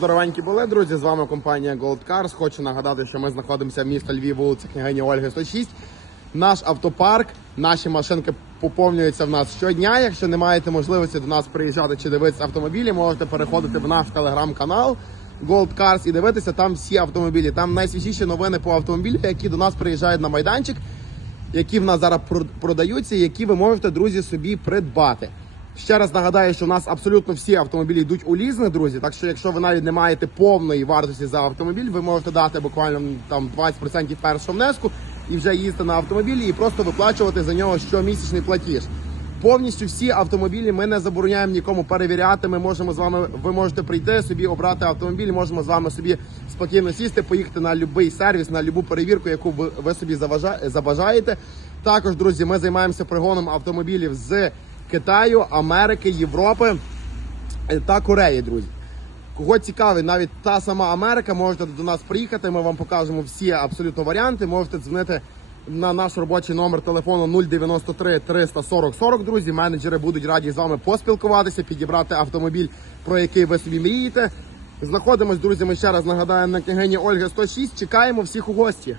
Здоровенькі були, друзі. З вами компанія Gold Cars. Хочу нагадати, що ми знаходимося в місті Львів, вулиця княгині Ольги 106. Наш автопарк, наші машинки поповнюються в нас щодня. Якщо не маєте можливості до нас приїжджати чи дивитися автомобілі, можете переходити в наш телеграм-канал Gold Cars і дивитися там всі автомобілі. Там найсвіжіші новини по автомобілю, які до нас приїжджають на майданчик, які в нас зараз прод- продаються, які ви можете, друзі, собі придбати. Ще раз нагадаю, що в нас абсолютно всі автомобілі йдуть у лізинг, друзі. Так що, якщо ви навіть не маєте повної вартості за автомобіль, ви можете дати буквально там 20% першого внеску і вже їздити на автомобілі і просто виплачувати за нього щомісячний платіж. Повністю всі автомобілі ми не забороняємо нікому перевіряти. Ми можемо з вами, ви можете прийти собі, обрати автомобіль. Можемо з вами собі спокійно сісти, поїхати на будь-який сервіс, на будь-яку перевірку, яку ви, собі забажаєте. Також, друзі, ми займаємося пригоном автомобілів з Китаю, Америки, Європи е, та Кореї, друзі. Кого цікавить, навіть та сама Америка, можете до нас приїхати. Ми вам покажемо всі абсолютно варіанти. Можете дзвонити на наш робочий номер телефону 093 340 40. Друзі, менеджери будуть раді з вами поспілкуватися, підібрати автомобіль, про який ви собі мрієте. Знаходимось, друзі. Ми ще раз нагадаємо на княгині Ольги 106. Чекаємо всіх у гості.